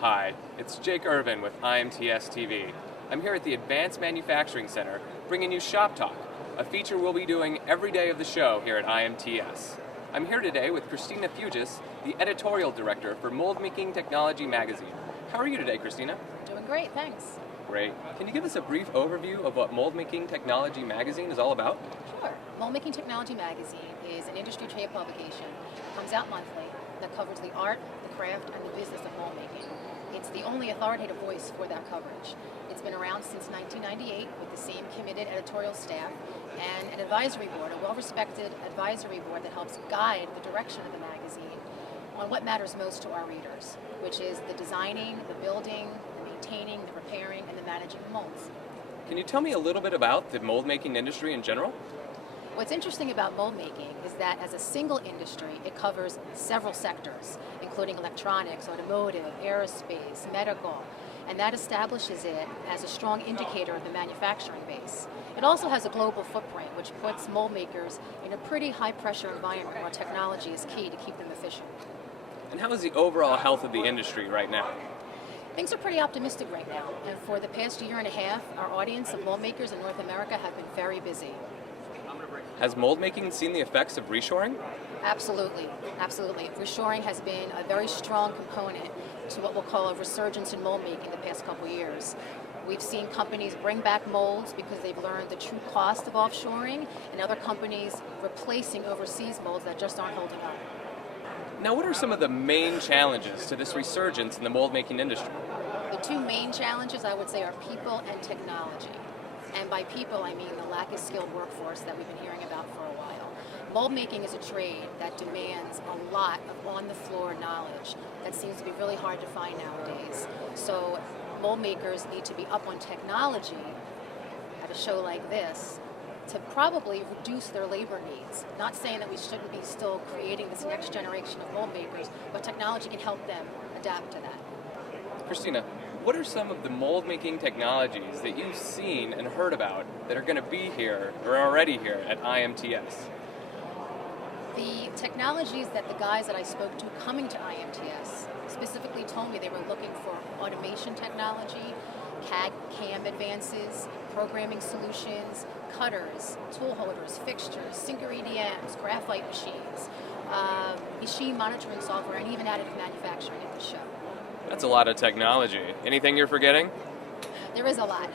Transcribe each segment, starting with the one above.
Hi, it's Jake Irvin with IMTS TV. I'm here at the Advanced Manufacturing Center bringing you Shop Talk, a feature we'll be doing every day of the show here at IMTS. I'm here today with Christina Fuges, the editorial director for MoldMaking Technology magazine. How are you today, Christina? Doing great, thanks. Great. Can you give us a brief overview of what MoldMaking Technology magazine is all about? Sure. MoldMaking Technology magazine is an industry trade publication. It comes out monthly that covers the art, the craft, and the business of mold making. It's the only authoritative voice for that coverage. It's been around since 1998 with the same committed editorial staff and an advisory board, a well-respected advisory board that helps guide the direction of the magazine on what matters most to our readers, which is the designing, the building, the maintaining, the repairing, and the managing of molds. Can you tell me a little bit about the mold making industry in general? What's interesting about mold making is that as a single industry, it covers several sectors, including electronics, automotive, aerospace, medical, and that establishes it as a strong indicator of the manufacturing base. It also has a global footprint, which puts mold makers in a pretty high-pressure environment where technology is key to keep them efficient. And how is the overall health of the industry right now? Things are pretty optimistic right now, and for the past year and a half, our audience of mold makers in North America have been very busy. Has mold making seen the effects of reshoring? Absolutely, absolutely. Reshoring has been a very strong component to what we'll call a resurgence in mold making the past couple years. We've seen companies bring back molds because they've learned the true cost of offshoring, and other companies replacing overseas molds that just aren't holding up. Now, what are some of the main challenges to this resurgence in the mold making industry? The two main challenges, I would say, are people and technology. And by people, I mean the lack of skilled workforce that we've been hearing about for a while. Mold making is a trade that demands a lot of on-the-floor knowledge that seems to be really hard to find nowadays. So mold makers need to be up on technology at a show like this to probably reduce their labor needs. Not saying that we shouldn't be still creating this next generation of mold makers, but technology can help them adapt to that. Christina, what are some of the mold making technologies that you've seen and heard about that are going to be here or are already here at IMTS? The technologies that the guys that I spoke to coming to IMTS specifically told me they were looking for automation technology, CAD/CAM advances, programming solutions, cutters, tool holders, fixtures, sinker EDMs, graphite machines, machine monitoring software, and even additive manufacturing at the show. That's a lot of technology. Anything you're forgetting? There is a lot.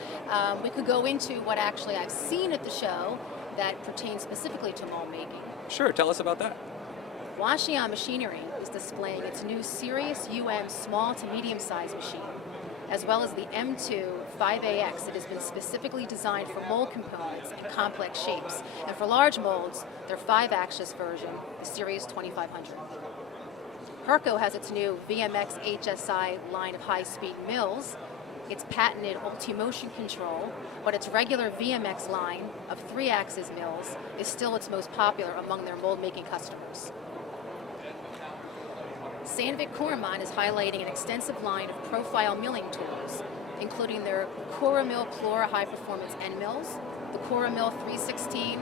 We could go into what actually I've seen at the show that pertains specifically to mold making. Sure, tell us about that. Washian Machinery is displaying its new Sirius UM small to medium-sized machine, as well as the M2 5AX that has been specifically designed for mold components and complex shapes. And for large molds, their 5-axis version, the Sirius 2500. Herco has its new VMX HSI line of high-speed mills, its patented Ultimotion control, but its regular VMX line of 3-axis mills is still its most popular among their mold-making customers. Sandvik Coromon is highlighting an extensive line of profile milling tools, including their Coromil Plura high-performance end mills, the Coromil 316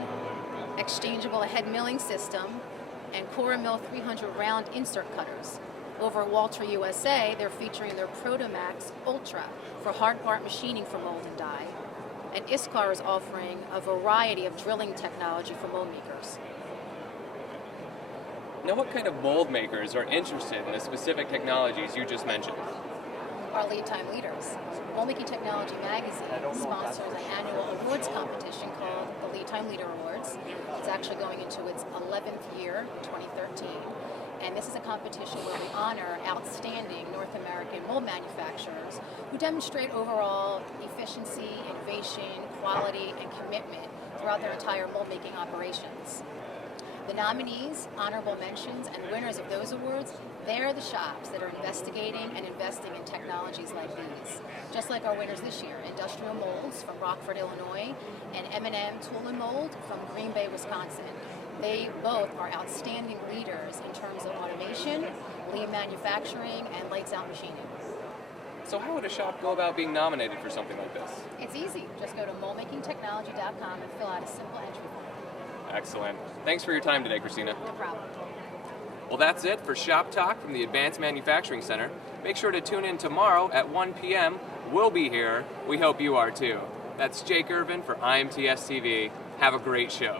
exchangeable head milling system, and Coromil 300 round insert cutters. Over at Walter USA, they're featuring their Protomax Ultra for hard part machining for mold and die. And ISCAR is offering a variety of drilling technology for mold makers. Now, what kind of mold makers are interested in the specific technologies you just mentioned? Our lead time leaders. MoldMaking Technology magazine sponsors an annual awards competition called the Lead Time Leader Awards. It's actually going into its 11th year, 2013. And this is a competition where we honor outstanding North American mold manufacturers who demonstrate overall efficiency, innovation, quality, and commitment throughout their entire mold-making operations. The nominees, honorable mentions, and winners of those awards, they're the shops that are investigating and investing in technologies like these. Just like our winners this year, Industrial Molds from Rockford, Illinois, and M&M Tool and Mold from Green Bay, Wisconsin. They both are outstanding leaders in terms of automation, lean manufacturing, and lights out machining. So how would a shop go about being nominated for something like this? It's easy. Just go to moldmakingtechnology.com and fill out a simple entry form. Excellent. Thanks for your time today, Christina. No problem. Well, that's it for Shop Talk from the Advanced Manufacturing Center. Make sure to tune in tomorrow at 1 p.m. We'll be here. We hope you are too. That's Jake Irvin for IMTS TV. Have a great show.